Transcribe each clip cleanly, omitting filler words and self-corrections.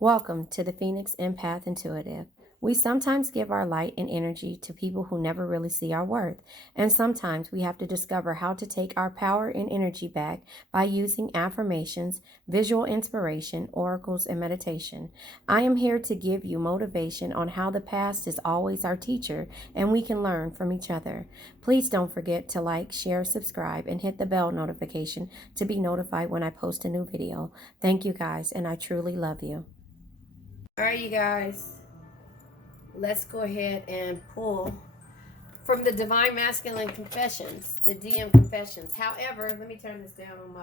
Welcome to the Phoenix Empath Intuitive. We sometimes give our light and energy to people who never really see our worth, and sometimes we have to discover how to take our power and energy back by using affirmations, visual inspiration, oracles, and meditation. I am here to give you motivation on how the past is always our teacher and we can learn from each other. Please don't forget to like, share, subscribe, and hit the bell notification to be notified when I post a new video. Thank you guys, and I truly love you. All right, you guys, let's go ahead and pull from the Divine Masculine Confessions, the DM Confessions. However, let me turn this down. My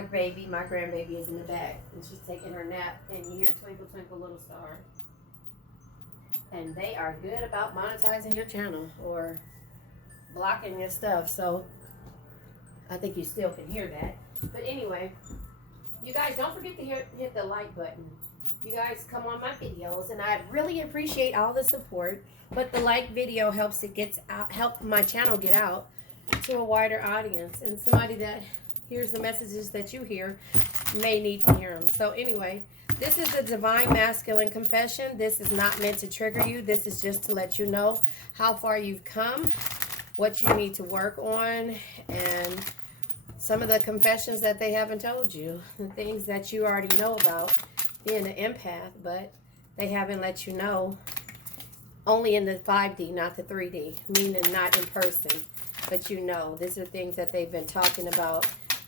grandbaby is in the back, and she's taking her nap, and you hear Twinkle, Twinkle, Little Star. And they are good about monetizing your channel or blocking your stuff, so I think you still can hear that. But anyway, you guys, don't forget to hit the like button. You guys come on my videos, and I really appreciate all the support. But the like video helps help my channel get out to a wider audience, and somebody that hears the messages that you hear may need to hear them. So anyway, this is the Divine Masculine Confession. This is not meant to trigger you. This is just to let you know how far you've come, what you need to work on, and some of the confessions that they haven't told you, the things that you already know about being an empath, but they haven't let you know, only in the 5D, not the 3D, meaning not in person, but you know. These are things that they've been talking about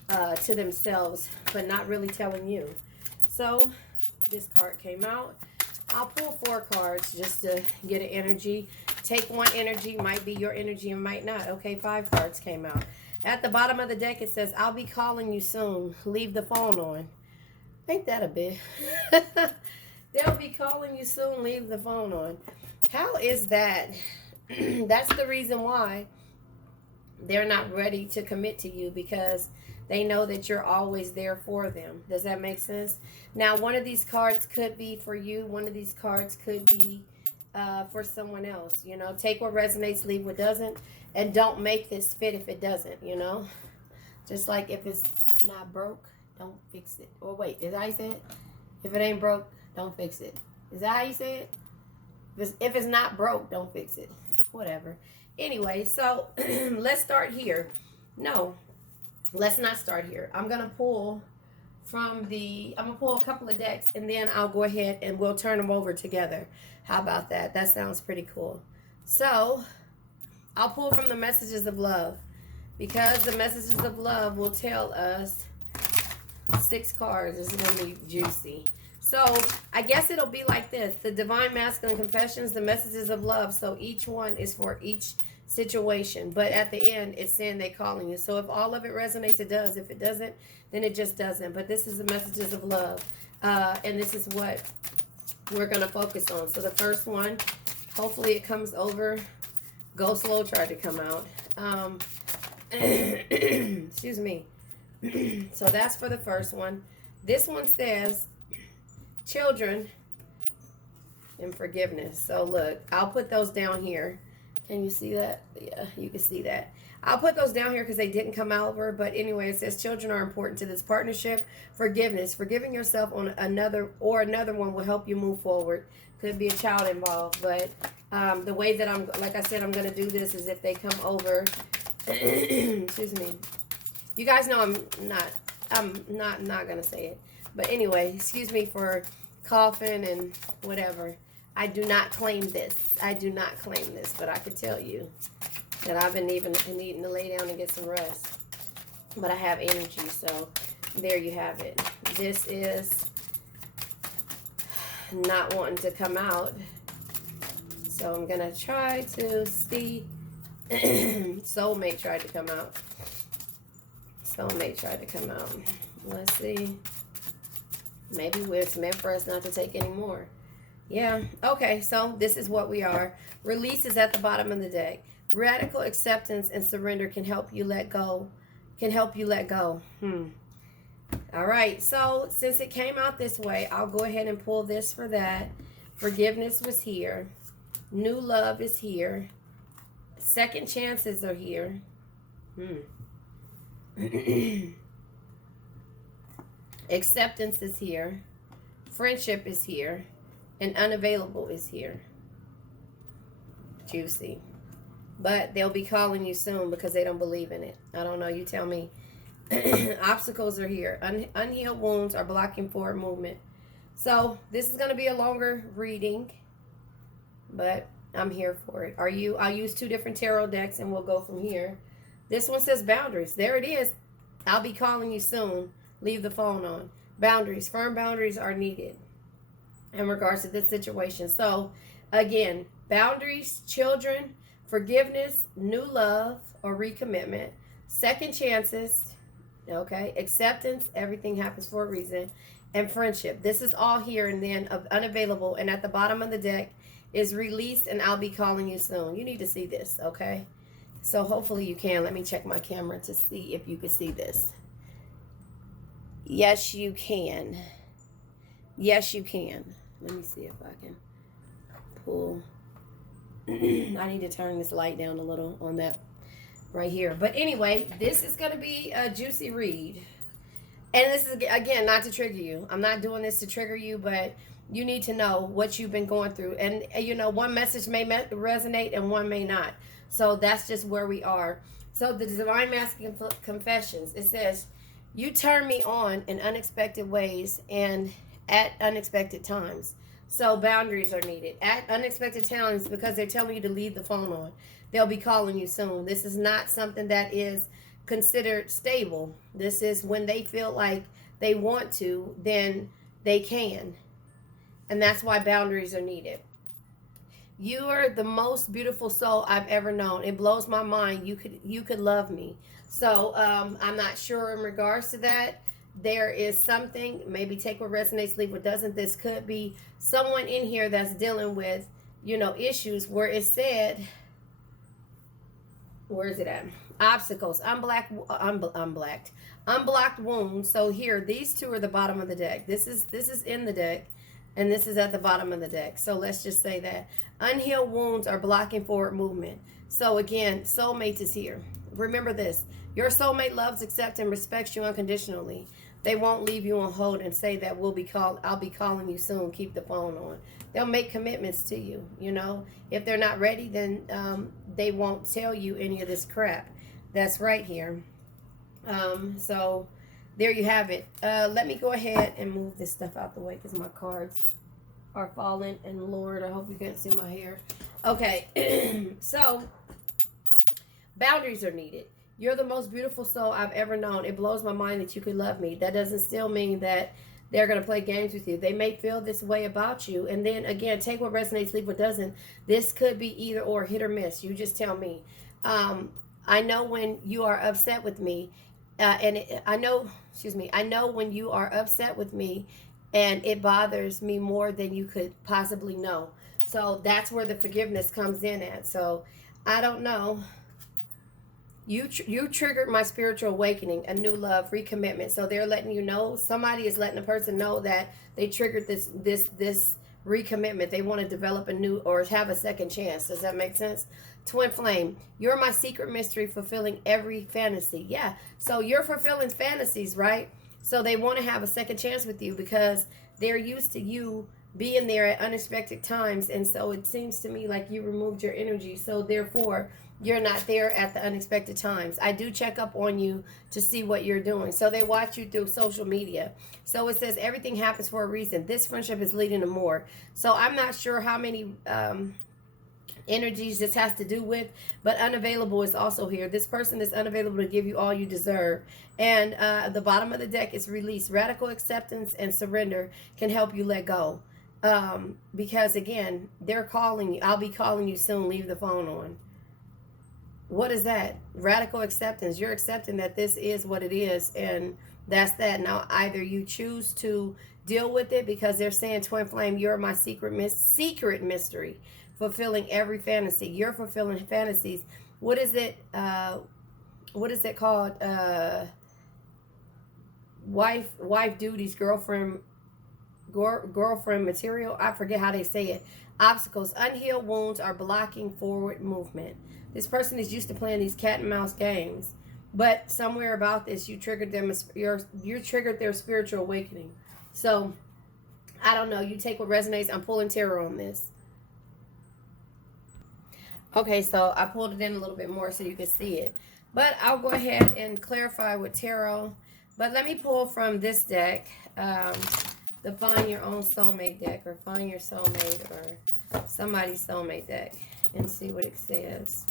to themselves, but not really telling you. So this card came out. I'll pull 4 cards just to get an energy. Take one energy, might be your energy and might not. Okay, 5 cards came out. At the bottom of the deck, it says, I'll be calling you soon. Leave the phone on. Ain't that a bit? They'll be calling you soon. Leave the phone on. How is that? That's the reason why they're not ready to commit to you, because they know that you're always there for them. Does that make sense? Now, one of these cards could be for you. One of these cards could be for someone else. You know, take what resonates, leave what doesn't. And don't make this fit if it doesn't, you know. Just like if it's not broke, don't fix it. Or wait, is that how you say it? If it ain't broke, don't fix it. Is that how you say it? If it's not broke, don't fix it. Whatever. Anyway, so let's start here. No, let's not start here. I'm going to pull a couple of decks, and then I'll go ahead and we'll turn them over together. How about that? That sounds pretty cool. So I'll pull from the Messages of Love, because the Messages of Love will tell us 6 cards. This is going to be juicy. So I guess it'll be like this. The Divine Masculine Confessions, the Messages of Love. So each one is for each situation. But at the end, it's saying they're calling you. So if all of it resonates, it does. If it doesn't, then it just doesn't. But this is the Messages of Love. And this is what we're going to focus on. So the first one, hopefully it comes over. Go Slow tried to come out. Excuse me. So that's for the first one. This one says children and forgiveness. So look, I'll put those down here. Can you see that? Yeah, you can see that. I'll put those down here because they didn't come over. But anyway, it says children are important to this partnership. Forgiveness. Forgiving yourself on another one will help you move forward. Could be a child involved. But the way that like I said, I'm going to do this is if they come over. Excuse me. You guys know I'm not going to say it. But anyway, excuse me for coughing and whatever. I do not claim this. I do not claim this, but I can tell you that I've been needing to lay down and get some rest. But I have energy, so there you have it. This is not wanting to come out. So I'm going to try to see. Soulmate tried to come out. Soulmate tried to come out. Let's see. Maybe it's meant for us not to take any more. Yeah. Okay, so this is what we are. Release is at the bottom of the deck. Radical acceptance and surrender can help you let go. All right, so since it came out this way, I'll go ahead and pull this for that. Forgiveness was here. New love is here. Second chances are here. Acceptance is here. Friendship is here. And unavailable is here. Juicy. But they'll be calling you soon because they don't believe in it. I don't know. You tell me. Obstacles are here. Unhealed wounds are blocking forward movement. So this is going to be a longer reading. But I'm here for it. I'll use 2 different tarot decks and we'll go from here. This one says boundaries. There it is. I'll be calling you soon. Leave the phone on. Boundaries. Firm boundaries are needed in regards to this situation. So, again, boundaries, children, forgiveness, new love or recommitment, second chances, okay, acceptance, everything happens for a reason, and friendship. This is all here, and then unavailable, and at the bottom of the deck is release, and I'll be calling you soon. You need to see this, okay? So hopefully you can. Let me check my camera to see if you can see this. Yes, you can. Yes, you can. Let me see if I can pull. I need to turn this light down a little on that right here. But anyway, this is going to be a juicy read. And this is, again, not to trigger you. I'm not doing this to trigger you, but you need to know what you've been going through. And, you know, one message may resonate and one may not. So that's just where we are. So the Divine Masculine Confessions, it says, you turn me on in unexpected ways and at unexpected times. So boundaries are needed. At unexpected times, because they're telling you to leave the phone on. They'll be calling you soon. This is not something that is considered stable. This is when they feel like they want to, then they can. And that's why boundaries are needed. You are the most beautiful soul I've ever known. It blows my mind. You could love me. So I'm not sure in regards to that. There is something, maybe take what resonates, leave what doesn't. This could be someone in here that's dealing with, you know, issues where it said, where is it at? Obstacles, unblocked wounds. So here, these 2 are the bottom of the deck. This is in the deck, and this is at the bottom of the deck. So let's just say that unhealed wounds are blocking forward movement. So again, soulmate is here. Remember this. Your soulmate loves, accepts, and respects you unconditionally. They won't leave you on hold and say that I'll be calling you soon. Keep the phone on. They'll make commitments to you, you know. If they're not ready, then they won't tell you any of this crap that's right here. So there you have it. Let me go ahead and move this stuff out the way because my cards are falling. And Lord, I hope you can't see my hair. Okay, so boundaries are needed. You're the most beautiful soul I've ever known. It blows my mind that you could love me. That doesn't still mean that they're going to play games with you. They may feel this way about you. And then, again, take what resonates, leave what doesn't. This could be either or, hit or miss. You just tell me. I know when you are upset with me. I know when you are upset with me and it bothers me more than you could possibly know. So that's where the forgiveness comes in at. So I don't know. You triggered my spiritual awakening, a new love, recommitment. So they're letting you know, somebody is letting a person know that they triggered this recommitment. They want to develop a new or have a second chance. Does that make sense? Twin flame, you're my secret mystery, fulfilling every fantasy. Yeah, so you're fulfilling fantasies, right? So they want to have a second chance with you because they're used to you being there at unexpected times. And so it seems to me like you removed your energy. So therefore, you're not there at the unexpected times. I do check up on you to see what you're doing. So they watch you through social media. So it says everything happens for a reason. This friendship is leading to more. So I'm not sure how many energies this has to do with, but unavailable is also here. This person is unavailable to give you all you deserve. And the bottom of the deck is release. Radical acceptance and surrender can help you let go. Because again, they're calling you. I'll be calling you soon. Leave the phone on. What is that? Radical acceptance. You're accepting that this is what it is, and that's that. Now, either you choose to deal with it because they're saying, twin flame, you're my secret mystery, fulfilling every fantasy. You're fulfilling fantasies. What is it? What is it called? Wife duties, girlfriend material. I forget how they say it. Obstacles. Unhealed wounds are blocking forward movement. This person is used to playing these cat and mouse games, but somewhere about this, you triggered them. You triggered their spiritual awakening. So I don't know. You take what resonates. I'm pulling tarot on this. Okay, so I pulled it in a little bit more so you can see it. But I'll go ahead and clarify with tarot. But let me pull from this deck, the Find Your Own Soulmate deck, or Find Your Soulmate, or somebody's soulmate deck, and see what it says.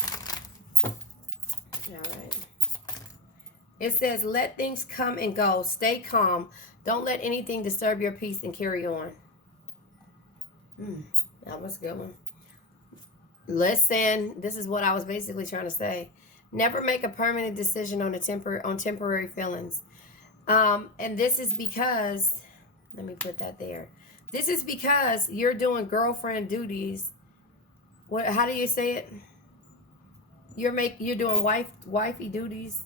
All right. It says, let things come and go. Stay calm. Don't let anything disturb your peace, and carry on. That was a good one. Listen, this is what I was basically trying to say. Never make a permanent decision on temporary feelings. And this is because, let me put that there. This is because you're doing girlfriend duties. What? How do you say it? You're doing wifey duties,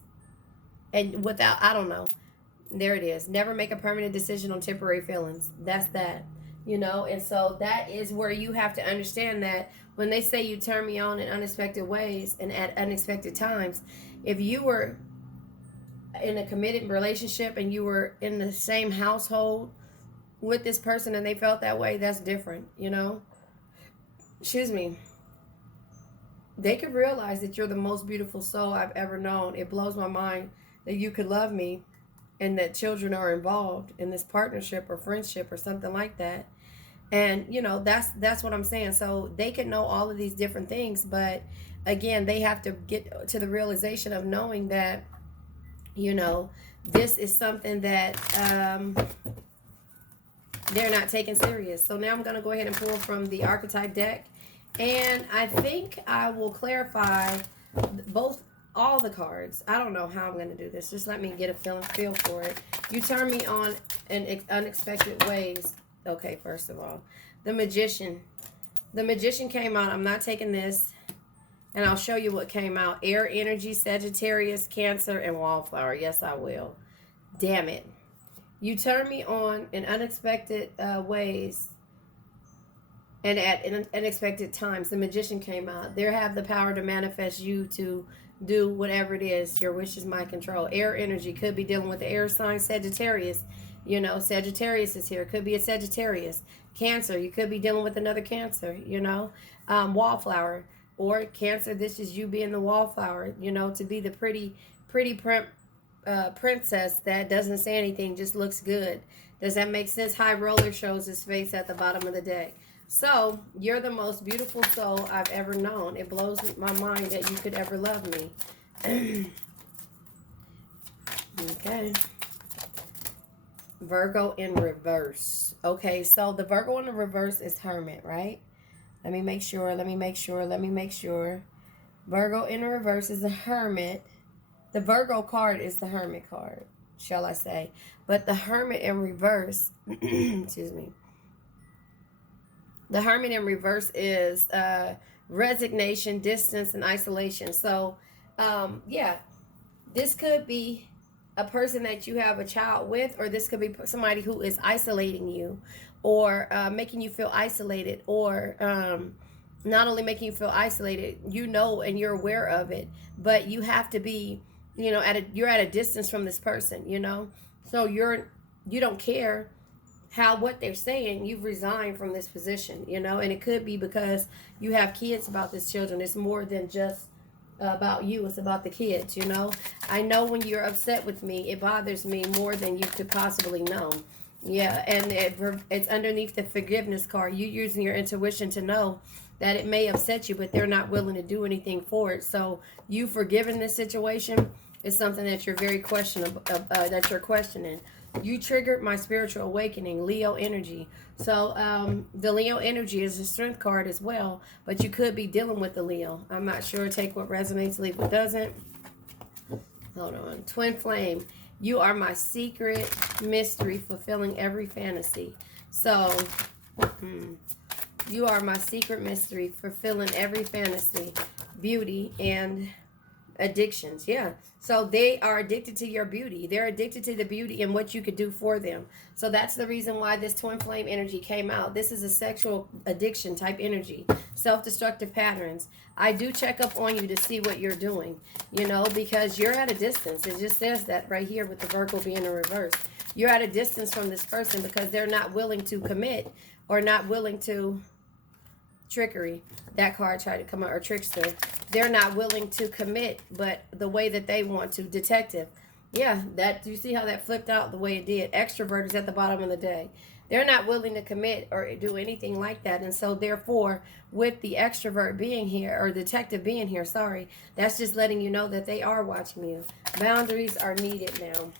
and without, I don't know. There it is. Never make a permanent decision on temporary feelings. That's that. You know, and so that is where you have to understand that when they say you turn me on in unexpected ways and at unexpected times, if you were in a committed relationship and you were in the same household with this person and they felt that way, that's different, you know? Excuse me. They could realize that you're the most beautiful soul I've ever known. It blows my mind that you could love me and that children are involved in this partnership or friendship or something like that. And, you know, that's what I'm saying. So they can know all of these different things, but again, they have to get to the realization of knowing that, you know, this is something that they're not taking serious. So now I'm going to go ahead and pull from the archetype deck. And I think I will clarify all the cards. I don't know how I'm going to do this. Just let me get a feel for it. You turn me on in unexpected ways. Okay, first of all, the Magician. The Magician came out. I'm not taking this. And I'll show you what came out. Air energy, Sagittarius, Cancer, and Wallflower. Yes, I will. Damn it. You turn me on in unexpected ways and at unexpected times. The Magician came out. They have the power to manifest you to do whatever it is. Your wish is my control. Air energy could be dealing with the air sign Sagittarius. You know, Sagittarius is here. Could be a Sagittarius. Cancer, you could be dealing with another Cancer, you know. Wallflower or Cancer, this is you being the wallflower, you know, to be the pretty princess that doesn't say anything, just looks good. Does that make sense? High Roller shows his face at the bottom of the deck. So, you're the most beautiful soul I've ever known. It blows my mind that you could ever love me. Okay. Virgo in reverse. Okay, so the Virgo in the reverse is Hermit, right? Let me make sure. Virgo in the reverse is the Hermit. The Virgo card is the Hermit card, shall I say. But the Hermit in reverse, excuse me. The Hermit in reverse is resignation, distance, and isolation. So, yeah, this could be a person that you have a child with, or this could be somebody who is isolating you, or making you feel isolated, or not only making you feel isolated, you know, and you're aware of it, but you have to be, you know, you're at a distance from this person, you know, so you don't care what they're saying. You've resigned from this position, you know, and it could be because you have kids about this children. It's more than just about you. It's about the kids, you know. I know when you're upset with me, it bothers me more than you could possibly know. Yeah, and it's underneath the forgiveness card. You using your intuition to know that it may upset you, but they're not willing to do anything for it. So you forgiving this situation is something that you're very questionable, that you're questioning. You triggered my spiritual awakening, Leo energy. So the Leo energy is a strength card as well, but you could be dealing with the Leo. I'm not sure. Take what resonates, leave what doesn't. Hold on. Twin flame. You are my secret mystery, fulfilling every fantasy. So you are my secret mystery, fulfilling every fantasy, beauty, and addictions. Yeah. So they are addicted to your beauty. They're addicted to the beauty and what you could do for them. So that's the reason why this twin flame energy came out. This is a sexual addiction type energy. Self-destructive patterns. I do check up on you to see what you're doing, you know, because you're at a distance. It just says that right here with the Virgo being in reverse. You're at a distance from this person because they're not willing to commit or not willing to trickery. That card tried to come out, or trickster. They're not willing to commit, but the way that they want to. Detective. Yeah, that, you see how that flipped out the way it did. Extrovert is at the bottom of the day. They're not willing to commit or do anything like that. And so therefore, with the extrovert being here, or detective being here, sorry, that's just letting you know that they are watching you. Boundaries are needed now.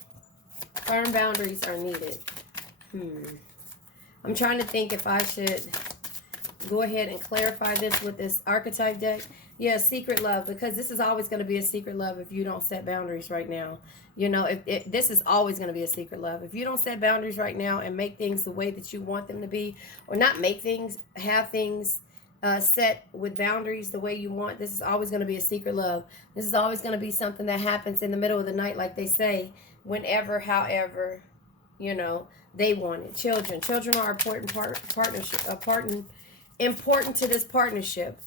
Firm boundaries are needed. I'm trying to think if I should go ahead and clarify this with this archetype deck. Yeah, secret love, because this is always going to be a secret love if you don't set boundaries right now. You know, this is always going to be a secret love. If you don't set boundaries right now and make things the way that you want them to be, or not make things, have things set with boundaries the way you want, this is always going to be a secret love. This is always going to be something that happens in the middle of the night, like they say, whenever, however, you know, they want it. Children are important important to this partnership.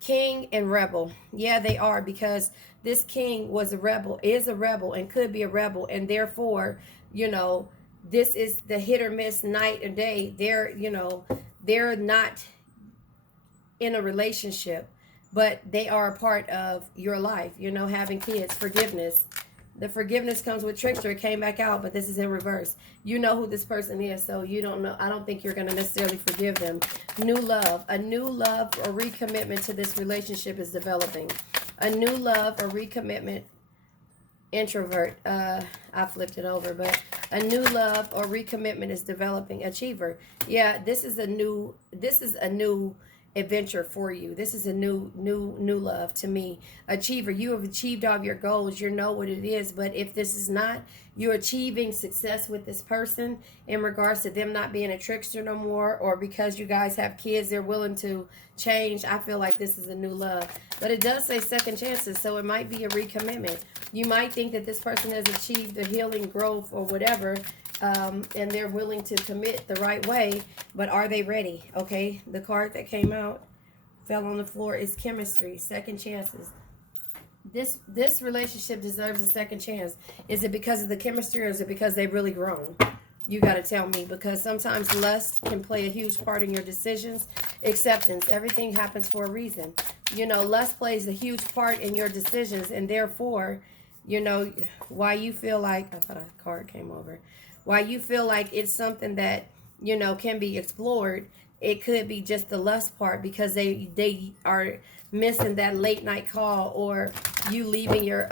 King and rebel. Yeah, they are, because this king was a rebel, is a rebel, and could be a rebel, and therefore, you know, this is the hit or miss night or day. They're, you know, they're not in a relationship, but they are a part of your life, you know, having kids, forgiveness. The forgiveness comes with trickster. It came back out, but this is in reverse. You know who this person is, so you don't know. I don't think you're going to necessarily forgive them. New love. A new love or recommitment to this relationship is developing. A new love or recommitment. Introvert. I flipped it over, but a new love or recommitment is developing. Achiever. Yeah, this is a new adventure for you. This is a new love to me. Achiever, you have achieved all of your goals. You know what it is. But if this is not, you're achieving success with this person in regards to them not being a trickster no more, or because you guys have kids, they're willing to change. I feel like this is a new love. But it does say second chances, so it might be a recommitment. You might think that this person has achieved a healing, growth, or whatever, and they're willing to commit the right way, but are they ready? Okay, the card that came out, fell on the floor, is chemistry, second chances. This relationship deserves a second chance. Is it because of the chemistry, or is it because they've really grown? You got to tell me, because sometimes lust can play a huge part in your decisions. Acceptance, everything happens for a reason. You know, lust plays a huge part in your decisions, and therefore, you know, why you feel like, I thought a card came over, why you feel like it's something that, you know, can be explored. It could be just the lust part, because they are missing that late night call, or you leaving your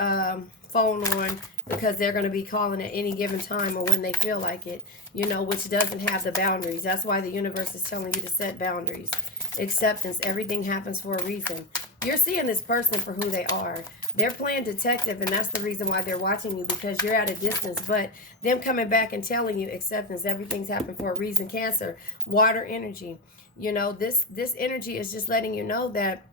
phone on because they're going to be calling at any given time or when they feel like it, you know, which doesn't have the boundaries. That's why the universe is telling you to set boundaries. Acceptance, everything happens for a reason. You're seeing this person for who they are. They're playing detective, and that's the reason why they're watching you, because you're at a distance. But them coming back and telling you acceptance, everything's happened for a reason. Cancer, water energy. You know, this energy is just letting you know that,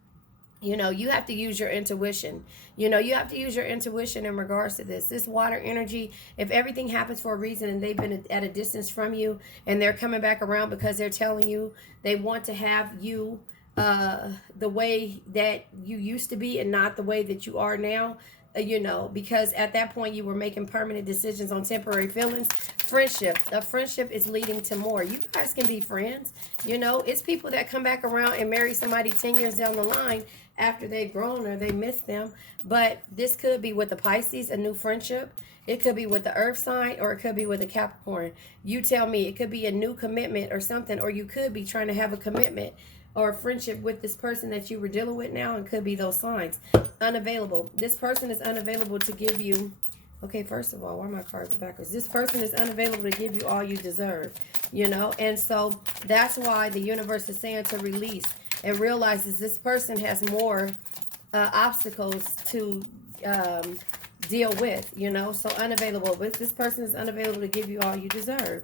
you know, you have to use your intuition. You know, you have to use your intuition in regards to this. This water energy, if everything happens for a reason and they've been at a distance from you and they're coming back around because they're telling you they want to have you the way that you used to be and not the way that you are now, you know, because at that point you were making permanent decisions on temporary feelings. Friendship, a friendship is leading to more. You guys can be friends. You know, it's people that come back around and marry somebody 10 years down the line after they've grown or they miss them. But this could be with the Pisces, a new friendship. It could be with the earth sign, or it could be with a Capricorn. You tell me. It could be a new commitment or something, or you could be trying to have a commitment or a friendship with this person that you were dealing with now, and could be those signs. Unavailable. This person is unavailable to give you, okay, first of all, why are my cards backwards? This person is unavailable to give you all you deserve, you know, and so that's why the universe is saying to release and realizes this person has more obstacles to deal with, you know, so unavailable. But this person is unavailable to give you all you deserve.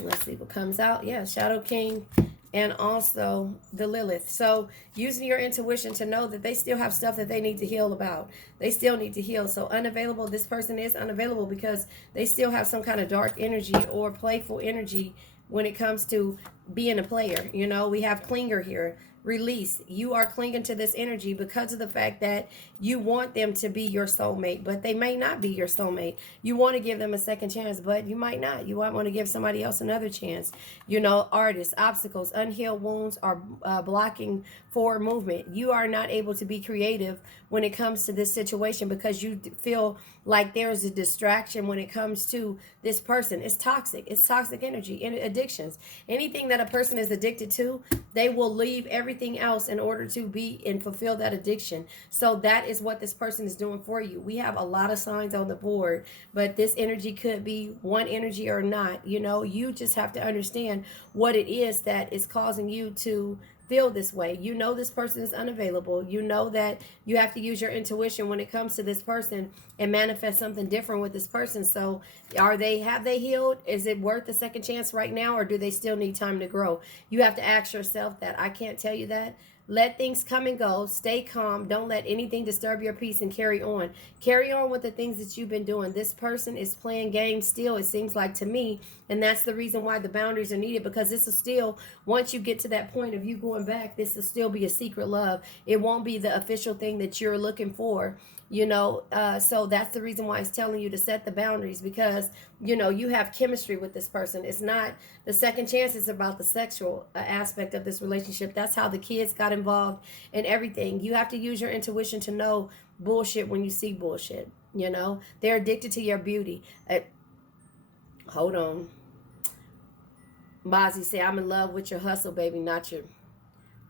Let's see what comes out. Yeah, Shadow King. And also the Lilith. So using your intuition to know that they still have stuff that they need to heal about. They still need to heal. So unavailable, this person is unavailable because they still have some kind of dark energy or playful energy when it comes to being a player. You know, we have clinger here. Release. You are clinging to this energy because of the fact that you want them to be your soulmate, but they may not be your soulmate. You want to give them a second chance, but you might not. You might want to give somebody else another chance. You know, artists, obstacles, unhealed wounds are blocking forward movement. You are not able to be creative when it comes to this situation because you feel like there's a distraction when it comes to this person. It's toxic. It's toxic energy and addictions. Anything that a person is addicted to, they will leave everything else in order to be and fulfill that addiction. So that is what this person is doing for you. We have a lot of signs on the board, but this energy could be one energy or not. You know, you just have to understand what it is that is causing you to feel this way. You know this person is unavailable. You know that you have to use your intuition when it comes to this person and manifest something different with this person. So have they healed? Is it worth a second chance right now, or do they still need time to grow? You have to ask yourself that. I can't tell you that. Let things come and go. Stay calm. Don't let anything disturb your peace and carry on. Carry on with the things that you've been doing. This person is playing games still, it seems like to me. And that's the reason why the boundaries are needed, because this is still, once you get to that point of you going back, this will still be a secret love. It won't be the official thing that you're looking for. You know, so that's the reason why it's telling you to set the boundaries, because, you know, you have chemistry with this person. It's not the second chance. It's about the sexual aspect of this relationship. That's how the kids got involved and everything. You have to use your intuition to know bullshit when you see bullshit. You know, they're addicted to your beauty. Hold on. Bozzy say, I'm in love with your hustle, baby, not your...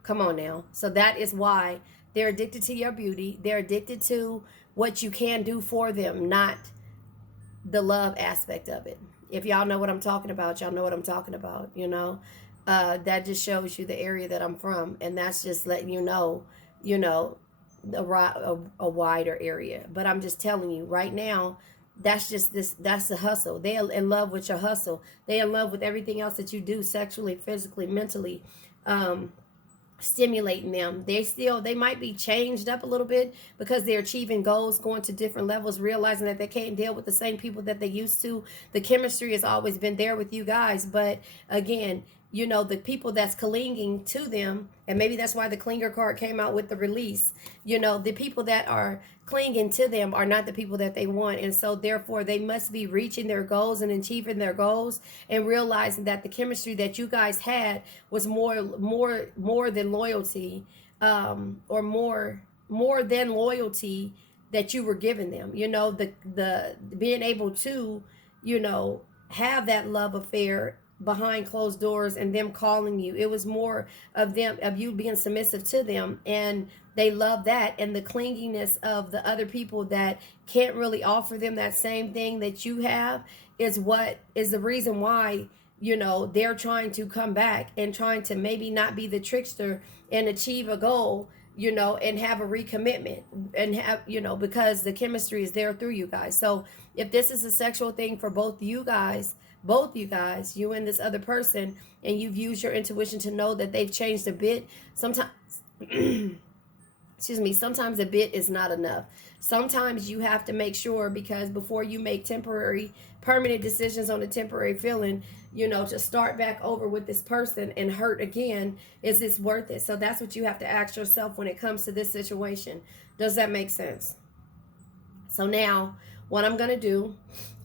Come on now. So that is why they're addicted to your beauty. They're addicted to what you can do for them, not the love aspect of it. If y'all know what I'm talking about, y'all know what I'm talking about, you know. That just shows you the area that I'm from. And that's just letting you know, a wider area. But I'm just telling you right now, that's the hustle. They're in love with your hustle. They're in love with everything else that you do sexually, physically, mentally, stimulating them. They might be changed up a little bit because they're achieving goals, going to different levels, realizing that they can't deal with the same people that they used to. The chemistry has always been there with you guys, but again, you know, the people that's clinging to them, and maybe that's why the clinger card came out with the release. You know, the people that are clinging to them are not the people that they want, and so therefore they must be reaching their goals and achieving their goals and realizing that the chemistry that you guys had was more than loyalty, or more than loyalty that you were giving them. You know, the being able to, you know, have that love affair behind closed doors and them calling you. It was more of you being submissive to them, and they love that. And the clinginess of the other people that can't really offer them that same thing that you have is what is the reason why, you know, they're trying to come back and trying to maybe not be the trickster and achieve a goal, you know, and have a recommitment and have, you know, because the chemistry is there through you guys. So if this is a sexual thing for both you guys, you and this other person, and you've used your intuition to know that they've changed a bit, sometimes excuse me, sometimes a bit is not enough. Sometimes you have to make sure, because before you make permanent decisions on a temporary feeling, you know, to start back over with this person and hurt again, is this worth it? So that's what you have to ask yourself when it comes to this situation. Does that make sense? So now what I'm going to do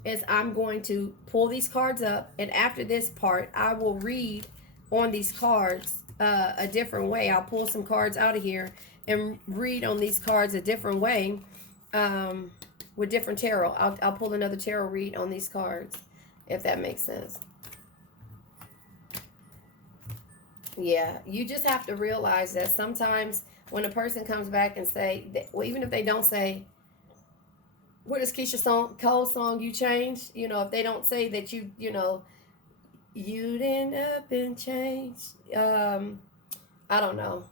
is I'm going to pull these cards up, and after this part I will read on these cards a different way. I'll pull some cards out of here and read on these cards a different way, with different tarot. I'll pull another tarot read on these cards, if that makes sense. Yeah, you just have to realize that sometimes when a person comes back and say, well, even if they don't say, what is Keisha Cole's song, You Changed? You know, if they don't say that you know, you'd end up in change. I don't know.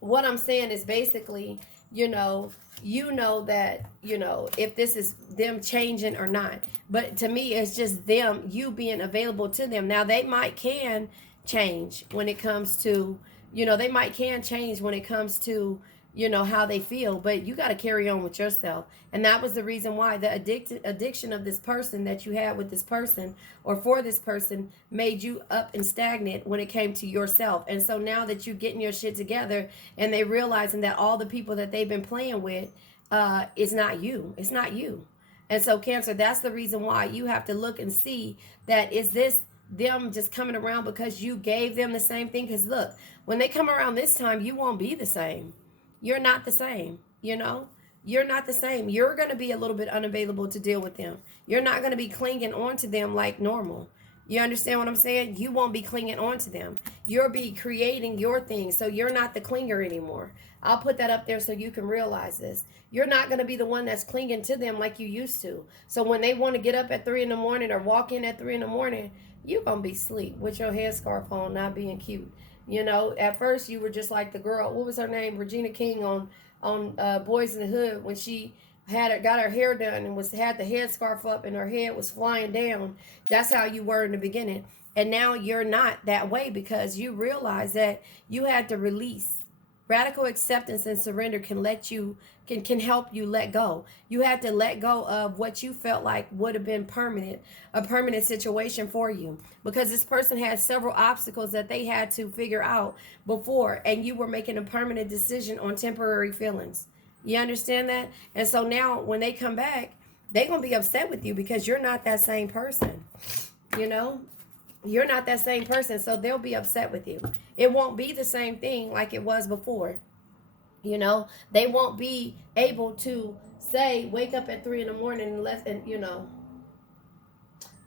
What I'm saying is basically, you know that, you know, if this is them changing or not. But to me, it's just you being available to them. Now, they can change when it comes to, you know, they can change when it comes to, you know, how they feel, but you got to carry on with yourself. And that was the reason why the addiction of this person that you had with this person or for this person made you up and stagnant when it came to yourself. And so now that you're getting your shit together and they realizing that all the people that they've been playing with is not you. It's not you. And so, Cancer, that's the reason why you have to look and see that is this them just coming around because you gave them the same thing? Because look, when they come around this time, you won't be the same. You're not the same, you know? You're not the same. You're going to be a little bit unavailable to deal with them. You're not going to be clinging on to them like normal. You understand what I'm saying? You won't be clinging on to them. You'll be creating your thing. So you're not the clinger anymore. I'll put that up there so you can realize this. You're not going to be the one that's clinging to them like you used to. So when they want to get up at 3 in the morning or walk in at 3 in the morning, you're going to be asleep with your headscarf on, not being cute. You know, at first you were just like the girl, what was her name? Regina King on Boys in the Hood, when she got her hair done and had the headscarf up and her head was flying down. That's how you were in the beginning. And now you're not that way because you realize that you had to release. Radical acceptance and surrender can help you let go. You had to let go of what you felt like would have been a permanent situation for you, because this person had several obstacles that they had to figure out before, and you were making a permanent decision on temporary feelings. You understand that? And so now when they come back, they're going to be upset with you because you're not that same person. You know? You're not that same person, so they'll be upset with you. It won't be the same thing like it was before. You know, they won't be able to say, wake up at 3 in the morning and you know,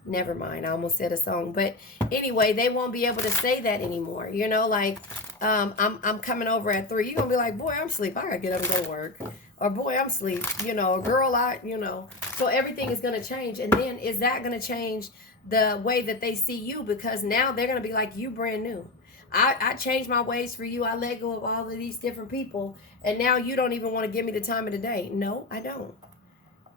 never mind. I almost said a song, but anyway, they won't be able to say that anymore. You know, like, I'm coming over at 3. You're going to be like, boy, I'm asleep. I got to get up and go to work. Or boy, I'm asleep. You know, girl, you know, so everything is going to change. And then is that going to change the way that they see you? Because now they're going to be like, you brand new. I changed my ways for you. I let go of all of these different people. And now you don't even want to give me the time of the day. No, I don't.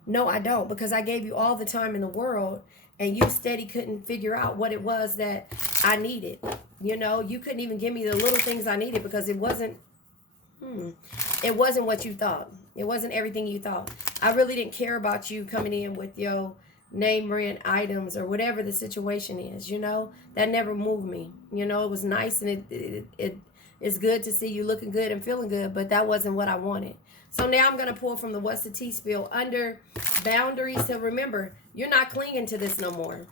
No, I don't. Because I gave you all the time in the world. And you steady couldn't figure out what it was that I needed. You know, you couldn't even give me the little things I needed because it wasn't what you thought. It wasn't everything you thought. I really didn't care about you coming in with your name brand items or whatever the situation is, you know. That never moved me. You know, it was nice and it's good to see you looking good and feeling good, but that wasn't what I wanted. So now I'm going to pull from the What's the Tea spiel under boundaries. So remember, you're not clinging to this no more.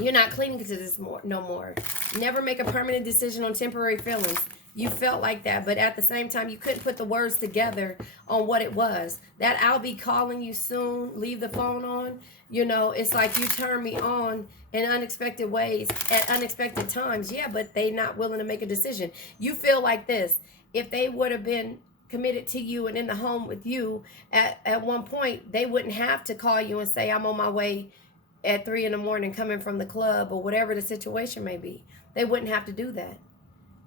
You're not clinging to this no more. Never make a permanent decision on temporary feelings. You felt like that, but at the same time, you couldn't put the words together on what it was. That I'll be calling you soon, leave the phone on. You know, it's like you turn me on in unexpected ways at unexpected times. Yeah, but they not willing to make a decision. You feel like this. If they would have been committed to you and in the home with you at one point, they wouldn't have to call you and say, I'm on my way at 3 in the morning coming from the club or whatever the situation may be. They wouldn't have to do that.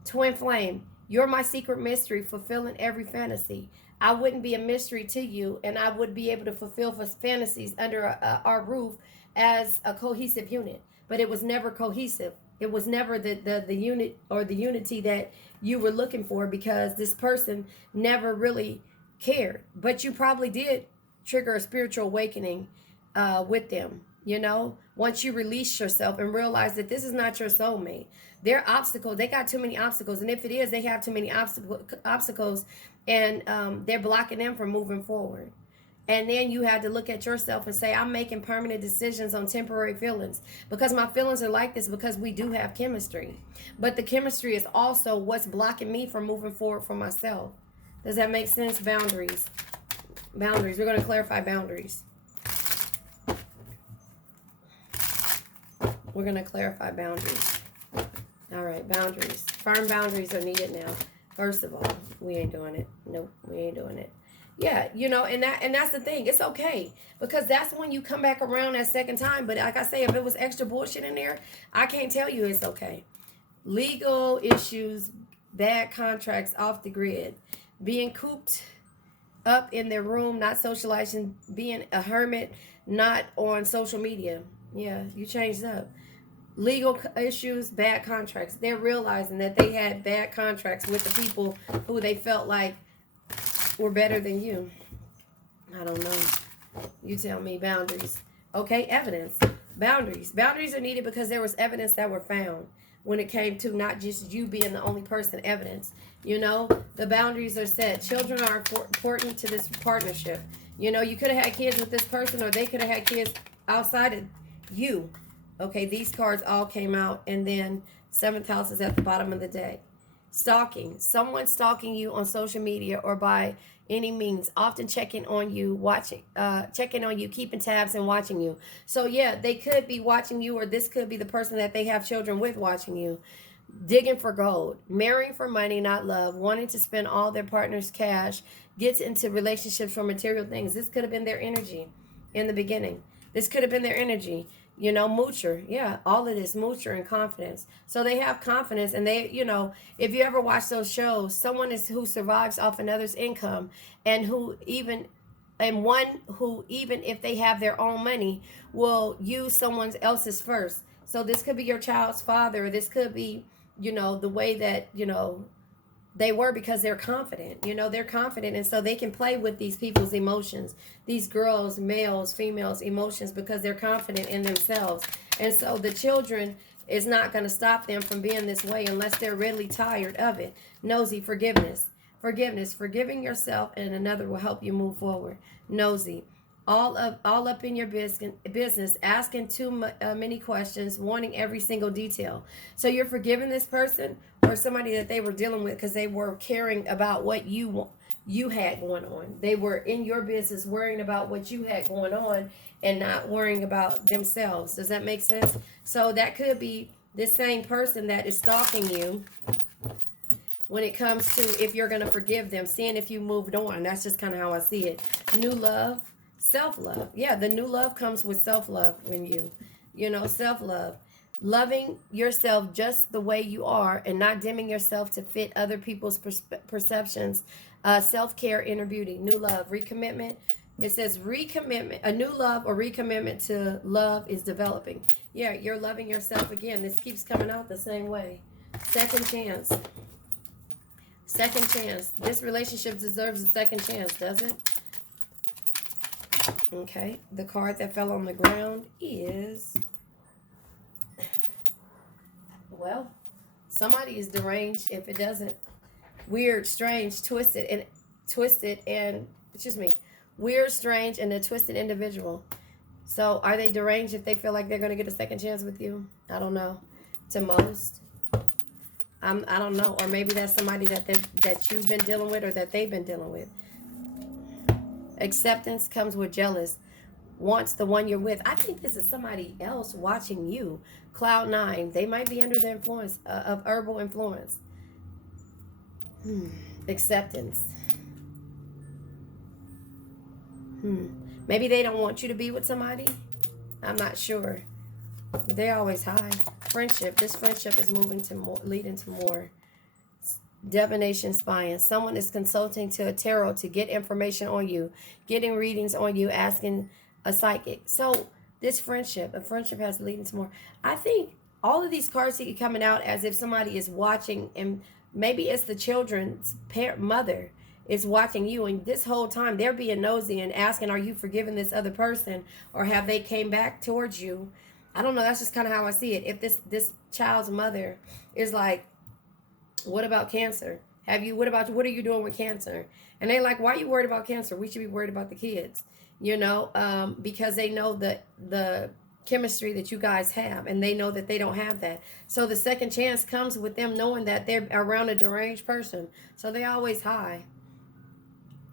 Twin flame, you're my secret mystery, fulfilling every fantasy. I wouldn't be a mystery to you, and I would be able to fulfill fantasies under our roof as a cohesive unit. But it was never cohesive. It was never the unit or the unity that you were looking for, because this person never really cared. But you probably did trigger a spiritual awakening with them. You know, once you release yourself and realize that this is not your soulmate. They're obstacles. They got too many obstacles. And if it is, they have too many obstacles, and they're blocking them from moving forward. And then you had to look at yourself and say, I'm making permanent decisions on temporary feelings because my feelings are like this, because we do have chemistry. But the chemistry is also what's blocking me from moving forward for myself. Does that make sense? Boundaries. Boundaries. We're going to clarify boundaries. We're going to clarify boundaries. All right, boundaries. Firm boundaries are needed now. First of all, we ain't doing it. Nope, we ain't doing it. Yeah, you know, and that's the thing. It's okay, because that's when you come back around that second time. But like I say, if it was extra bullshit in there, I can't tell you it's okay. Legal issues, bad contracts, off the grid, being cooped up in their room, not socializing, being a hermit, not on social media. Yeah, you changed up. Legal issues, bad contracts. They're realizing that they had bad contracts with the people who they felt like were better than you. I don't know. You tell me. Boundaries. Okay, evidence. Boundaries. Boundaries are needed because there was evidence that were found when it came to not just you being the only person. Evidence. You know, the boundaries are set. Children are important to this partnership. You know, you could have had kids with this person, or they could have had kids outside of you. Okay, these cards all came out, and then 7th house is at the bottom of the deck. Stalking. Someone stalking you on social media or by any means, often checking on you, checking on you, keeping tabs and watching you. So yeah, they could be watching you, or this could be the person that they have children with watching you. Digging for gold, marrying for money, not love, wanting to spend all their partner's cash, gets into relationships for material things. This could have been their energy in the beginning. This could have been their energy. You know, moocher. Yeah, all of this, moocher and confidence. So they have confidence, and they, you know, if you ever watch those shows, someone is who survives off another's income, and one who, even if they have their own money, will use someone else's first. So this could be your child's father, or this could be, you know, the way that, you know, they were, because they're confident. You know, they're confident, and so they can play with these people's emotions, these girls, males, females emotions, because they're confident in themselves. And so the children is not going to stop them from being this way unless they're really tired of it. Nosy. Forgiveness. Forgiving yourself and another will help you move forward. Nosy. All up in your business, asking too many questions, wanting every single detail. So you're forgiving this person or somebody that they were dealing with because they were caring about what you had going on. They were in your business, worrying about what you had going on and not worrying about themselves. Does that make sense? So that could be this same person that is stalking you when it comes to if you're going to forgive them, seeing if you moved on. That's just kind of how I see it. New love. Self-love. Yeah, the new love comes with self-love when you know, self-love. Loving yourself just the way you are and not dimming yourself to fit other people's perceptions. Self-care, inner beauty. New love. Recommitment. It says recommitment. A new love or recommitment to love is developing. Yeah, you're loving yourself again. This keeps coming out the same way. Second chance. Second chance. This relationship deserves a second chance, does it? Okay, the card that fell on the ground is, well, somebody is deranged if it doesn't. Weird, strange, twisted, and weird, strange, and a twisted individual. So are they deranged if they feel like they're going to get a second chance with you? I don't know. To most. I don't know. Or maybe that's somebody that you've been dealing with or that they've been dealing with. Acceptance comes with jealous. Wants the one you're with. I think this is somebody else watching you. Cloud 9. They might be under the influence of herbal influence. Acceptance. Maybe they don't want you to be with somebody. I'm not sure. But they're always high. Friendship. This friendship is moving to more, leading to more. Divination, spying. Someone is consulting to a tarot to get information on you, getting readings on you, asking a psychic. So this friendship, a friendship has leading to more. I think all of these cards keep coming out as if somebody is watching, and maybe it's the children's mother is watching you, and this whole time they're being nosy and asking, are you forgiving this other person, or have they came back towards you? I don't know. That's just kind of how I see it. If this child's mother is like, what about cancer? What are you doing with cancer? And they like, why are you worried about cancer? We should be worried about the kids, you know, because they know the chemistry that you guys have, and they know that they don't have that. So the second chance comes with them knowing that they're around a deranged person. So they always high.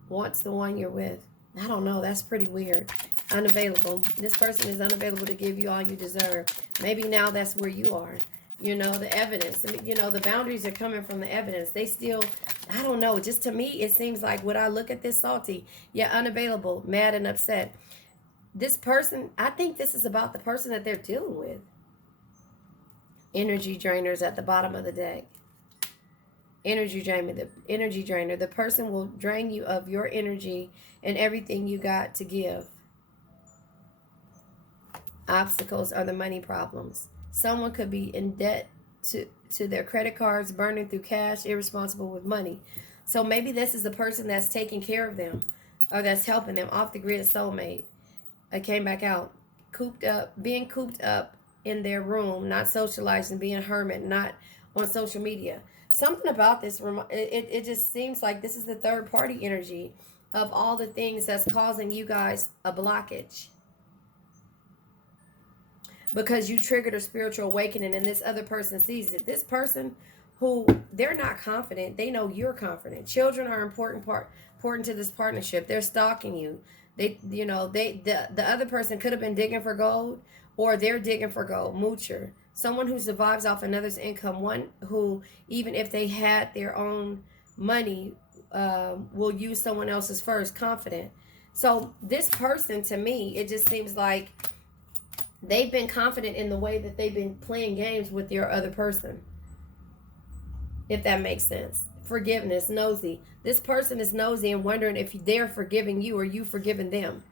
Wants the one you're with. I don't know. That's pretty weird. Unavailable. This person is unavailable to give you all you deserve. Maybe now that's where you are. You know, the evidence, you know, the boundaries are coming from the evidence. They still, I don't know, just to me, it seems like when I look at this salty, yeah, unavailable, mad and upset. This person, I think this is about the person that they're dealing with. Energy drainers at the bottom of the deck. Energy drainer. The person will drain you of your energy and everything you got to give. Obstacles are the money problems. Someone could be in debt to their credit cards, burning through cash, irresponsible with money. So maybe this is the person that's taking care of them or that's helping them. Off the grid soulmate. I came back out. Being cooped up in their room, not socializing, being a hermit, not on social media. Something about this, it just seems like this is the third party energy of all the things that's causing you guys a blockage. Because you triggered a spiritual awakening and this other person sees it. This person who, they're not confident, they know you're confident. Children are important to this partnership. They're stalking you. The other person could have been digging for gold, or they're digging for gold. Moocher. Someone who survives off another's income. One who, even if they had their own money, will use someone else's first. Confident. So this person, to me, it just seems like they've been confident in the way that they've been playing games with your other person. If that makes sense. Forgiveness, nosy. This person is nosy and wondering if they're forgiving you or you forgiving them.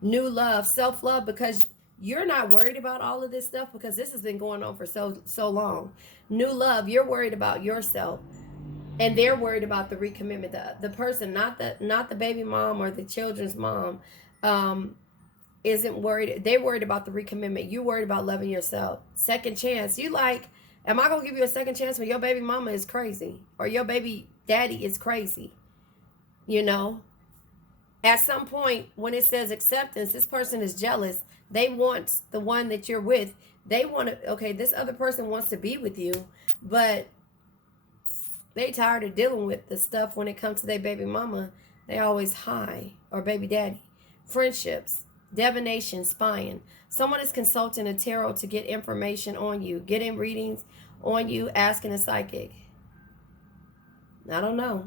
New love, self-love, because you're not worried about all of this stuff because this has been going on for so long. New love, you're worried about yourself, and they're worried about the recommitment. The person, not the baby mom or the children's mom, isn't worried. They're worried about the recommitment. You're worried about loving yourself. Second chance. You like, am I gonna give you a second chance when your baby mama is crazy or your baby daddy is crazy? At some point when it says acceptance, this person is jealous. They want the one that you're with. They want to, okay, this other person wants to be with you, but they tired of dealing with the stuff when it comes to their baby mama. They always high, or baby daddy. Friendships, divination, spying. Someone is consulting a tarot to get information on you, getting readings on you, asking a psychic. I don't know.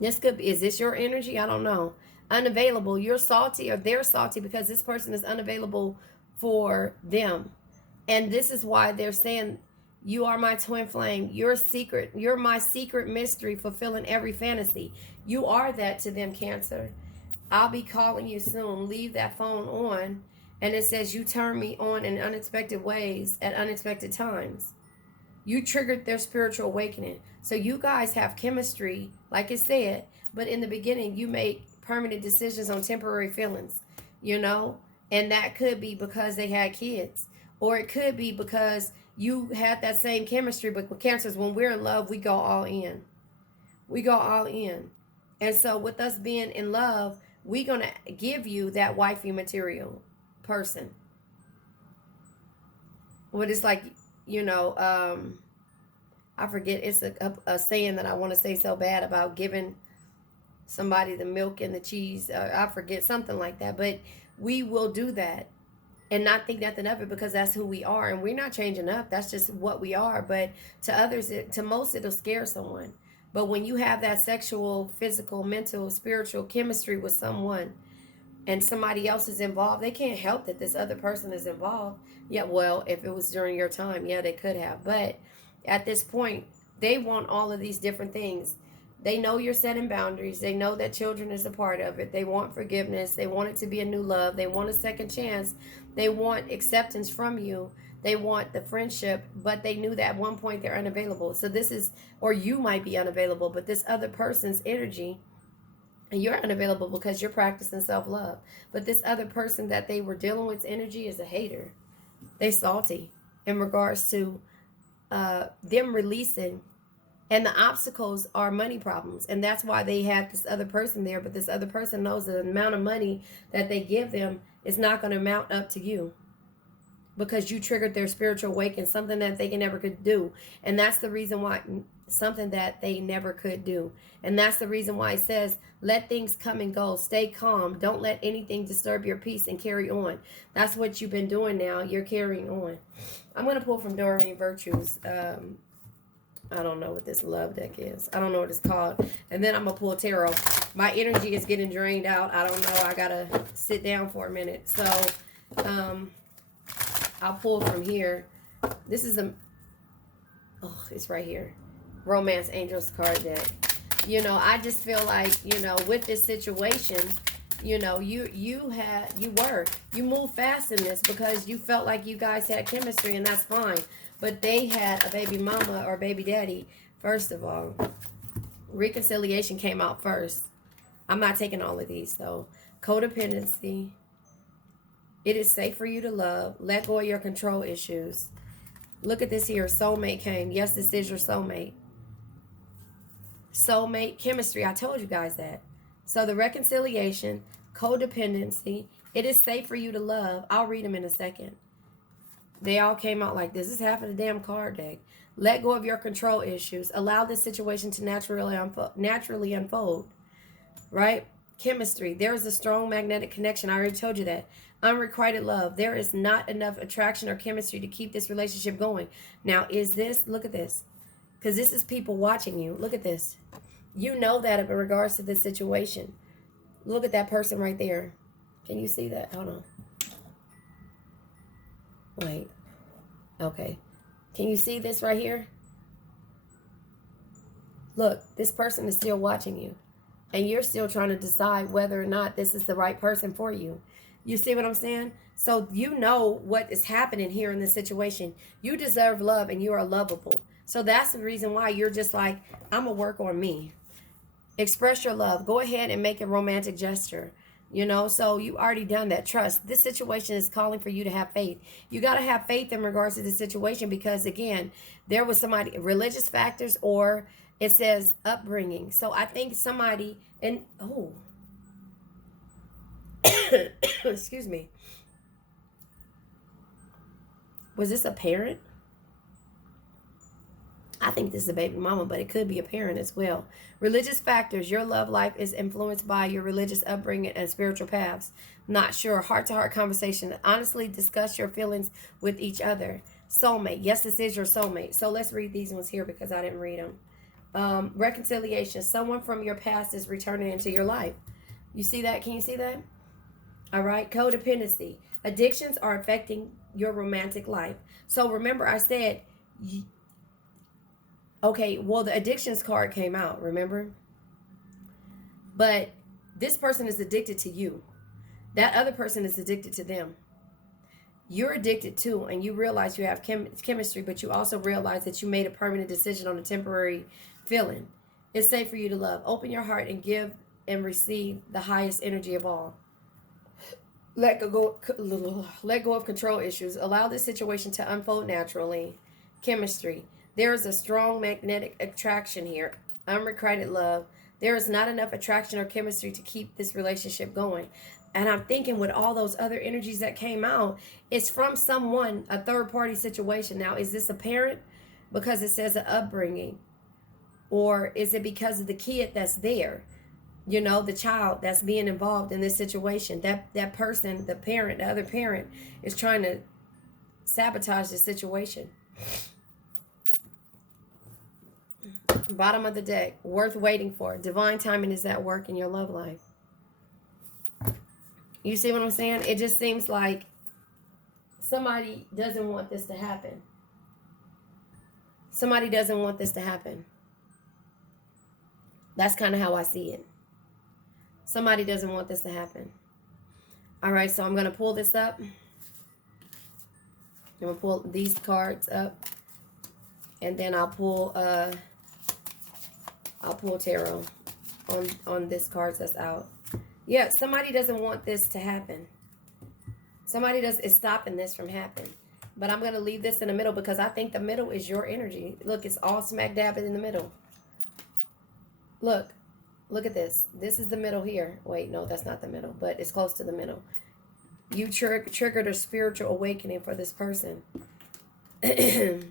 This could be, is this your energy? I don't know. Unavailable. You're salty or they're salty because this person is unavailable for them. And this is why they're saying, you are my twin flame. You're secret. You're my secret mystery, fulfilling every fantasy. You are that to them, Cancer. I'll be calling you soon. Leave that phone on. And it says you turn me on in unexpected ways at unexpected times. You triggered their spiritual awakening. So you guys have chemistry, like it said, but in the beginning you make permanent decisions on temporary feelings, and that could be because they had kids, or it could be because you had that same chemistry. But with Cancers, when we're in love, we go all in. We go all in. And so with us being in love, we're going to give you that wifey material person. What it's like, I forget, it's a saying that I want to say so bad about giving somebody the milk and the cheese. I forget, something like that. But we will do that and not think nothing of it because that's who we are. And we're not changing up. That's just what we are. But to others, to most, it'll scare someone. But when you have that sexual, physical, mental, spiritual chemistry with someone and somebody else is involved, they can't help that this other person is involved. Yeah, well, if it was during your time, yeah, they could have. But at this point, they want all of these different things. They know you're setting boundaries. They know that children is a part of it. They want forgiveness. They want it to be a new love. They want a second chance. They want acceptance from you. They want the friendship, but they knew that at one point they're unavailable. So this is, or you might be unavailable, but this other person's energy, and you're unavailable because you're practicing self-love. But this other person that they were dealing with energy is a hater. They salty in regards to them releasing, and the obstacles are money problems, and that's why they had this other person there. But this other person knows the amount of money that they give them is not going to amount up to you because you triggered their spiritual awakening, something that they never could do. And that's the reason why, something that they never could do. And that's the reason why it says, let things come and go. Stay calm. Don't let anything disturb your peace and carry on. That's what you've been doing now. You're carrying on. I'm going to pull from Doreen Virtues. I don't know what this love deck is. I don't know what it's called. And then I'm going to pull tarot. My energy is getting drained out. I don't know. I got to sit down for a minute. So, I'll pull from here. This is it's right here. Romance Angels card deck. I just feel like, with this situation, you moved fast in this because you felt like you guys had chemistry, and that's fine. But they had a baby mama or baby daddy First of all, reconciliation came out first. I'm not taking all of these, though. Codependency. It is safe for you to love. Let go of your control issues. Look at this here. Soulmate came. Yes, this is your soulmate. Soulmate chemistry. I told you guys that. So the reconciliation, codependency. It is safe for you to love. I'll read them in a second. They all came out like this. This is half of the damn card deck. Let go of your control issues. Allow this situation to naturally unfold. Right? Chemistry. There is a strong magnetic connection. I already told you that. Unrequited love. There is not enough attraction or chemistry to keep this relationship going. Now, is this, look at this. Because this is people watching you. Look at this. You know that in regards to this situation. Look at that person right there. Can you see that? Hold on. Wait. Okay. Can you see this right here? Look, this person is still watching you. And you're still trying to decide whether or not this is the right person for you. You see what I'm saying? So you know what is happening here in this situation. You deserve love and you are lovable. So that's the reason why you're just like, I'm going to work on me. Express your love. Go ahead and make a romantic gesture. You know, so you already done that. Trust. This situation is calling for you to have faith. You got to have faith in regards to this situation because, again, there was somebody, religious factors, or it says upbringing. So I think somebody, and, oh, excuse me. Was this a parent? I think this is a baby mama, but it could be a parent as well. Religious factors. Your love life is influenced by your religious upbringing and spiritual paths. Not sure. Heart-to-heart conversation. Honestly discuss your feelings with each other. Soulmate. Yes, this is your soulmate. So let's read these ones here because I didn't read them. Reconciliation. Someone from your past is returning into your life. You see that? Can you see that? All right. Codependency. Addictions are affecting your romantic life. So remember I said... Okay, well, the addictions card came out, remember? But this person is addicted to you. That other person is addicted to them. You're addicted too, and you realize you have chemistry, but you also realize that you made a permanent decision on a temporary feeling. It's safe for you to love. Open your heart and give and receive the highest energy of all. Let go of control issues. Allow this situation to unfold naturally. Chemistry. There is a strong magnetic attraction here. Unrequited love. There is not enough attraction or chemistry to keep this relationship going. And I'm thinking with all those other energies that came out, it's from someone, a third party situation. Now, is this a parent? Because it says an upbringing. Or is it because of the kid that's there? You know, the child that's being involved in this situation. That person, the parent, the other parent is trying to sabotage the situation. Bottom of the deck, worth waiting for. Divine timing is at work in your love life. You see what I'm saying? It just seems like somebody doesn't want this to happen. Somebody doesn't want this to happen. That's kind of how I see it. Somebody doesn't want this to happen. All right, so I'm going to pull this up. I'm going to pull these cards up. And then I'll pull tarot on this cards that's out. Yeah, somebody doesn't want this to happen. Somebody is stopping this from happening. But I'm going to leave this in the middle because I think the middle is your energy. Look, it's all smack dab in the middle. Look at this. This is the middle here. Wait, no, that's not the middle, but it's close to the middle. You triggered a spiritual awakening for this person. Does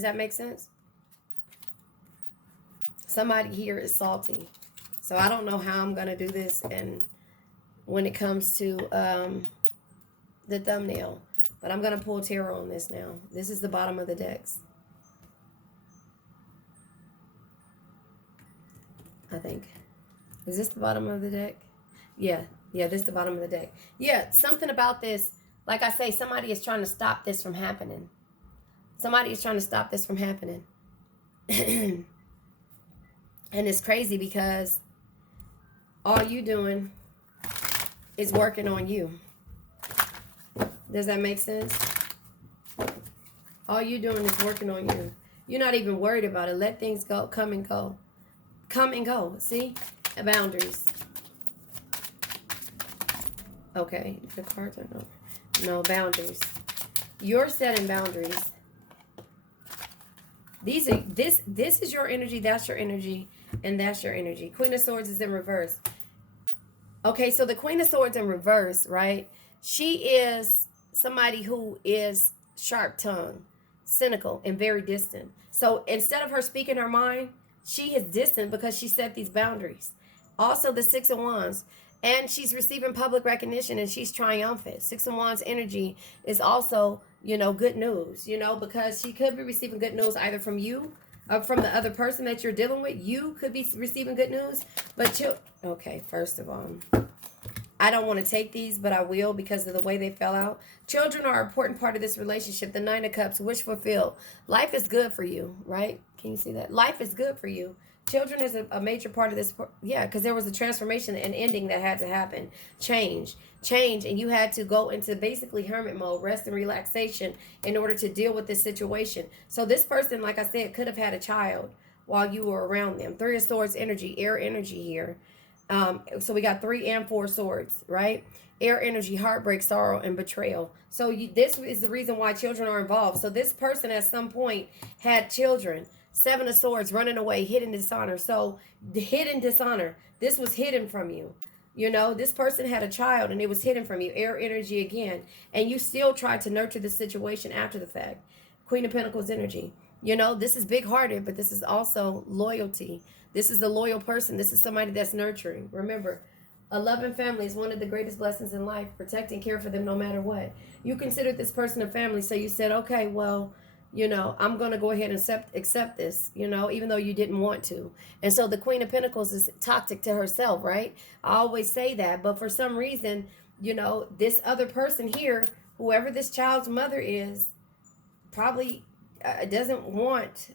that make sense? Somebody here is salty. So I don't know how I'm going to do this and when it comes to the thumbnail. But I'm going to pull tarot on this now. This is the bottom of the decks. I think. Is this the bottom of the deck? Yeah, this is the bottom of the deck. Yeah, something about this. Like I say, somebody is trying to stop this from happening. Somebody is trying to stop this from happening. And it's crazy because all you doing is working on you. Does that make sense? All you doing is working on you. You're not even worried about it. Let things go, come and go. Come and go. See? Boundaries. Okay. The cards are no boundaries. You're setting boundaries. This is your energy, that's your energy, and that's your energy. Queen of Swords is in reverse. Okay, so the Queen of Swords in reverse, right? She is somebody who is sharp-tongued, cynical, and very distant. So instead of her speaking her mind, she is distant because she set these boundaries. Also, the Six of Wands. And she's receiving public recognition and she's triumphant. Six of Wands energy is also, good news, because she could be receiving good news either from you or from the other person that you're dealing with. You could be receiving good news, but okay, first of all, I don't want to take these, but I will because of the way they fell out. Children are an important part of this relationship. The Nine of Cups, wish fulfilled. Life is good for you, right? Can you see that? Life is good for you. Children is a major part of this. Yeah, because there was a transformation and ending that had to happen. Change, and you had to go into basically hermit mode, rest and relaxation in order to deal with this situation. So this person, like I said, could have had a child while you were around them. Three of Swords energy, air energy here. So we got 3 and 4 swords, right? Air energy, heartbreak, sorrow, and betrayal. So this is the reason why children are involved. So this person at some point had children. 7 of Swords, running away, hidden dishonor. So the hidden dishonor, this was hidden from you. This person had a child and it was hidden from you. Air energy again. And you still tried to nurture the situation after the fact. Queen of Pentacles energy. This is big-hearted, but this is also loyalty. This is a loyal person. This is somebody that's nurturing. Remember, a loving family is one of the greatest blessings in life. Protect and care for them no matter what. You considered this person a family, so you said, okay, well, I'm going to go ahead and accept this, even though you didn't want to. And so the Queen of Pentacles is toxic to herself, right? I always say that, but for some reason, this other person here, whoever this child's mother is, probably doesn't want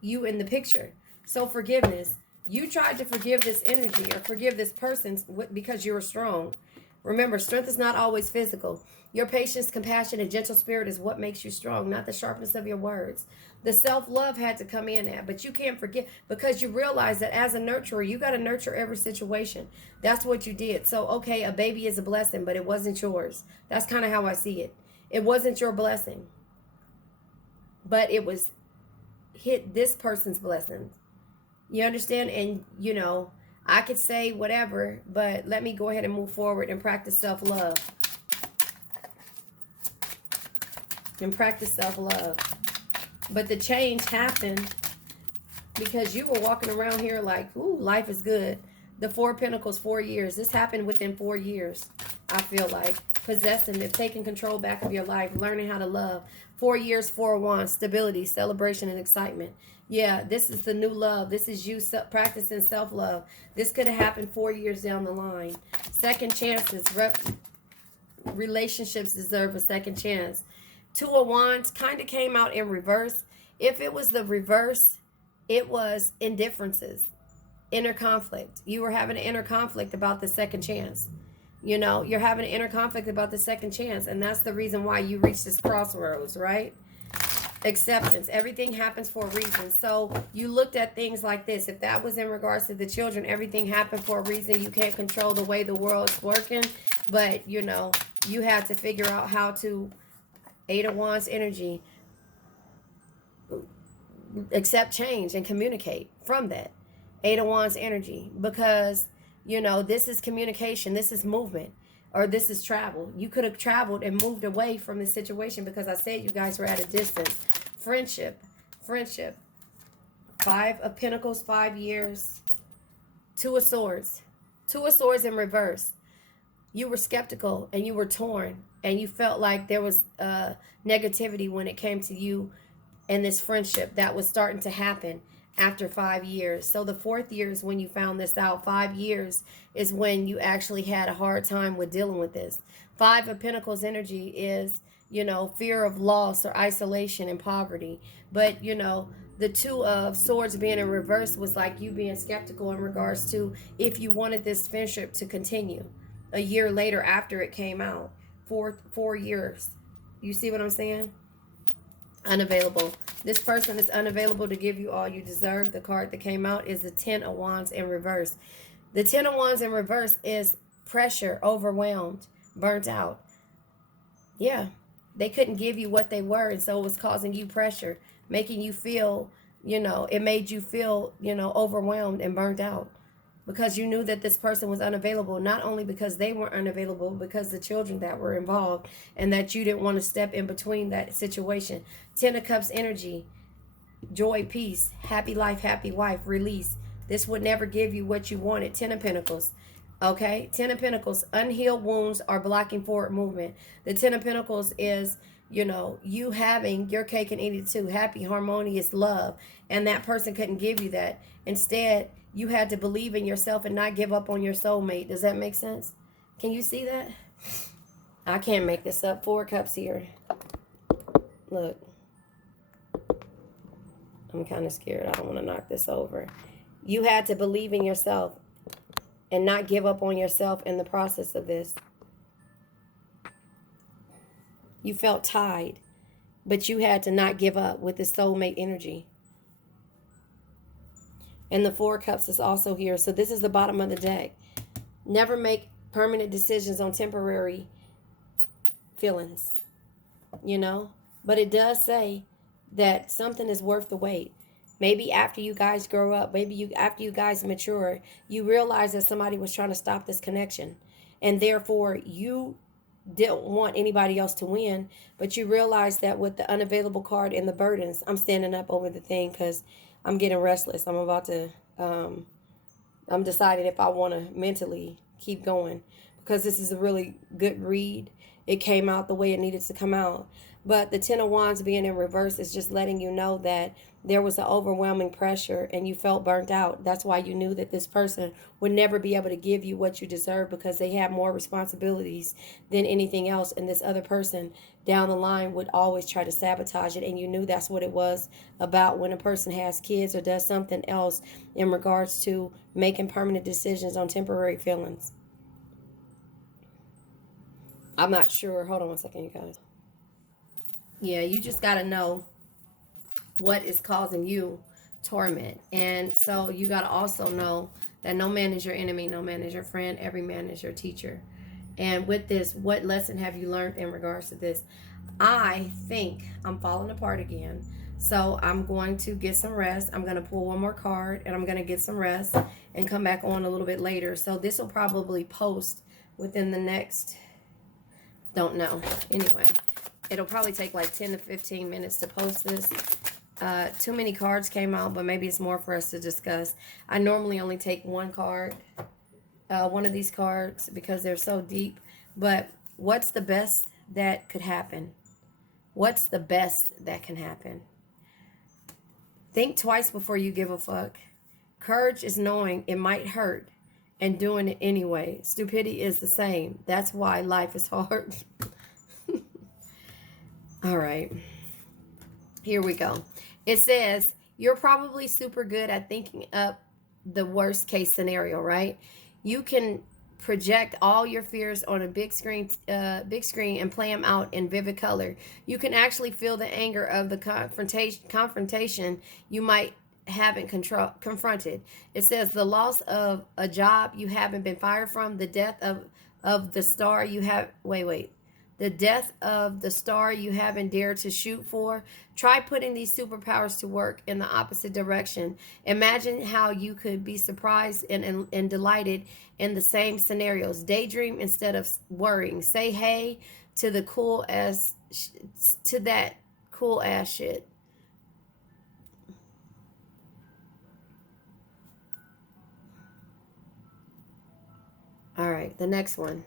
you in the picture. So forgiveness. You tried to forgive this energy or forgive this person because you were strong. Remember, strength is not always physical. Your patience, compassion, and gentle spirit is what makes you strong, not the sharpness of your words. The self-love had to come in there, but you can't forget because you realize that as a nurturer, you got to nurture every situation. That's what you did. So, okay, a baby is a blessing, but it wasn't yours. That's kind of how I see it. It wasn't your blessing, but it was this person's blessing. You understand? And, I could say whatever, but let me go ahead and move forward and practice self-love. And practice self-love. But the change happened because you were walking around here like, ooh, life is good. The 4 of Pentacles, 4 years. This happened within 4 years, I feel like. Possessing it, taking control back of your life, learning how to love. 4 years, 4 of Wands, stability, celebration, and excitement. Yeah, this is the new love. This is you practicing self-love. This could have happened 4 years down the line. Second chances. Relationships deserve a second chance. 2 of Wands kind of came out in reverse. If it was the reverse, it was indifferences, inner conflict. You were having an inner conflict about the second chance. You're having an inner conflict about the second chance, and that's the reason why you reached this crossroads, right? Acceptance. Everything happens for a reason. So you looked at things like this. If that was in regards to the children, everything happened for a reason. You can't control the way the world's working, but, you had to figure out how to, 8 of Wands energy, accept change and communicate from that. 8 of Wands energy, because this is communication, this is movement, or this is travel. You could have traveled and moved away from the situation because I said you guys were at a distance. Friendship. 5 of Pentacles, 5 years. 2 of Swords. 2 of Swords in reverse. You were skeptical and you were torn and you felt like there was negativity when it came to you and this friendship that was starting to happen after 5 years. So the 4th year is when you found this out. 5 years is when you actually had a hard time with dealing with this. 5 of Pentacles energy is, fear of loss or isolation and poverty. But, the 2 of Swords being in reverse was like you being skeptical in regards to if you wanted this friendship to continue a year later after it came out. 4 years. You see what I'm saying? Unavailable. This person is unavailable to give you all you deserve. The card that came out is the Ten of Wands in reverse. The Ten of Wands in reverse is pressure, overwhelmed, burnt out. Yeah, they couldn't give you what they were, and so it was causing you pressure, making you feel, it made you feel, overwhelmed and burnt out because you knew that this person was unavailable, not only because they were unavailable, because the children that were involved, and that you didn't want to step in between that situation. Ten of Cups energy, joy, peace, happy life, happy wife, release. This would never give you what you wanted. Ten of Pentacles. Okay, Ten of Pentacles, unhealed wounds are blocking forward movement. The Ten of Pentacles is, you having your cake and eat it too. Happy, harmonious love. And that person couldn't give you that. Instead, you had to believe in yourself and not give up on your soulmate. Does that make sense? Can you see that? I can't make this up. Four Cups here. Look. I'm kind of scared. I don't want to knock this over. You had to believe in yourself and not give up on yourself in the process of this. You felt tied, but you had to not give up with the soulmate energy. And the Four Cups is also here. So this is the bottom of the deck. Never make permanent decisions on temporary feelings, But it does say that something is worth the wait. Maybe after you guys grow up, after you guys mature, you realize that somebody was trying to stop this connection. And therefore, you didn't want anybody else to win. But you realize that with the unavailable card and the burdens, I'm standing up over the thing because I'm getting restless. I'm about to, I'm deciding if I want to mentally keep going. Because this is a really good read. It came out the way it needed to come out. But the Ten of Wands being in reverse is just letting you know that there was an overwhelming pressure and you felt burnt out. That's why you knew that this person would never be able to give you what you deserve because they have more responsibilities than anything else. And this other person down the line would always try to sabotage it. And you knew that's what it was about when a person has kids or does something else in regards to making permanent decisions on temporary feelings. I'm not sure. Hold on one second, you guys. Yeah, you just got to know what is causing you torment. And so you got to also know that no man is your enemy, no man is your friend, every man is your teacher. And with this, what lesson have you learned in regards to this? I think I'm falling apart again. So I'm going to get some rest. I'm going to pull one more card and I'm going to get some rest and come back on a little bit later. So this will probably post within the next, don't know. Anyway, it'll probably take like 10 to 15 minutes to post this. Too many cards came out, but maybe it's more for us to discuss. I normally only take one card, one of these cards, because they're so deep. But what's the best that could happen? What's the best that can happen? Think twice before you give a fuck. Courage is knowing it might hurt and doing it anyway. Stupidity is the same. That's why life is hard. All right. Here we go. It says, you're probably super good at thinking up the worst case scenario, right? You can project all your fears on a big screen and play them out in vivid color. You can actually feel the anger of the confrontation you might haven't confronted. It says the loss of a job you haven't been fired from, the death of the star you have, the death of the star you haven't dared to shoot for. Try putting these superpowers to work in the opposite direction. Imagine how you could be surprised and delighted in the same scenarios. Daydream instead of worrying. Say hey to the that cool ass shit. All right, the next one.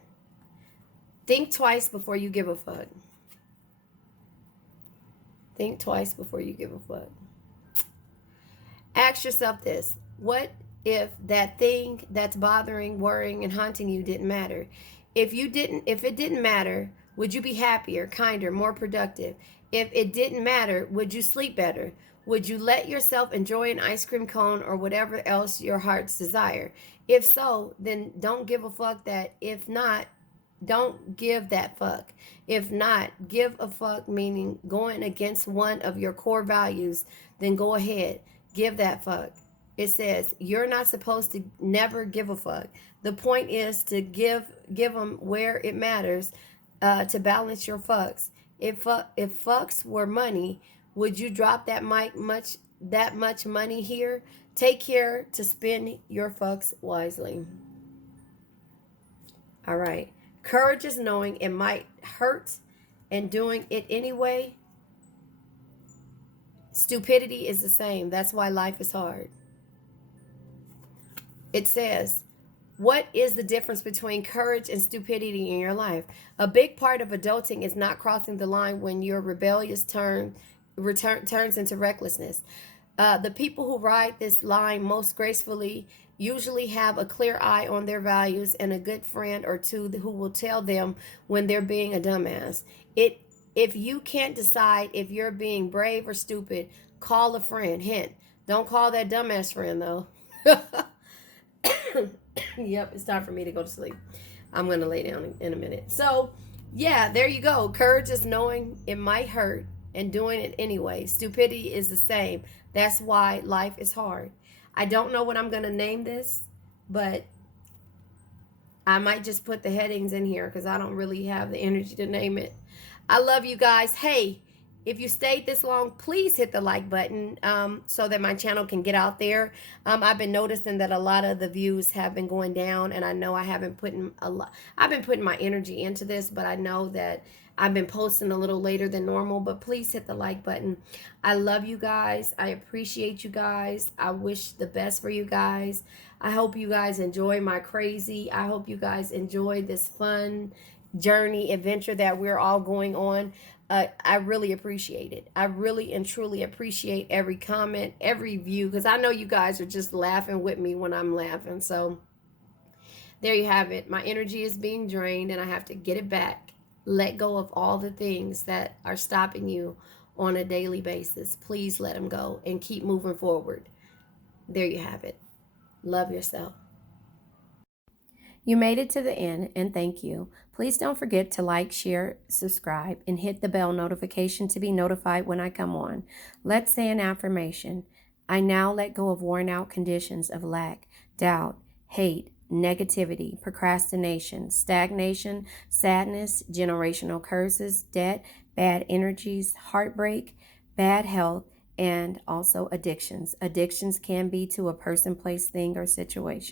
Think twice before you give a fuck. Think twice before you give a fuck. Ask yourself this. What if that thing that's bothering, worrying, and haunting you didn't matter? If it didn't matter, would you be happier, kinder, more productive? If it didn't matter, would you sleep better? Would you let yourself enjoy an ice cream cone or whatever else your heart's desire? If so, then don't give a fuck that. If not, don't give that fuck. If not, give a fuck, meaning going against one of your core values, then go ahead, give that fuck. It says you're not supposed to never give a fuck. The point is to give them where it matters, to balance your fucks. If fucks were money, would you drop that much money here? Take care to spend your fucks wisely. All right. Courage is knowing it might hurt and doing it anyway. Stupidity is the same. That's why life is hard. It says, what is the difference between courage and stupidity in your life? A big part of adulting is not crossing the line when your rebellious turns into recklessness. The people who ride this line most gracefully usually have a clear eye on their values and a good friend or two who will tell them when they're being a dumbass. It If you can't decide if you're being brave or stupid, call a friend. Hint, don't call that dumbass friend though. Yep, it's time for me to go to sleep. I'm going to lay down in a minute. So, yeah, there you go. Courage is knowing it might hurt and doing it anyway. Stupidity is the same. That's why life is hard. I don't know what I'm going to name this, but I might just put the headings in here because I don't really have the energy to name it. I love you guys. Hey, if you stayed this long, please hit the like button so that my channel can get out there. I've been noticing that a lot of the views have been going down, and I know I haven't put I've been putting my energy into this, but I know that I've been posting a little later than normal. But please hit the like button. I love you guys. I appreciate you guys. I wish the best for you guys. I hope you guys enjoy my crazy. I hope you guys enjoy this fun journey, adventure that we're all going on. I really appreciate it. I really and truly appreciate every comment, every view, because I know you guys are just laughing with me when I'm laughing. So there you have it. My energy is being drained and I have to get it back. Let go of all the things that are stopping you on a daily basis. Please let them go and keep moving forward. There you have it. Love yourself. You made it to the end, and thank you. Please don't forget to like, share, subscribe, and hit the bell notification to be notified when I come on. Let's say an affirmation. I now let go of worn out conditions of lack, doubt, hate, negativity, procrastination, stagnation, sadness, generational curses, debt, bad energies, heartbreak, bad health, and also addictions. Addictions can be to a person, place, thing, or situation.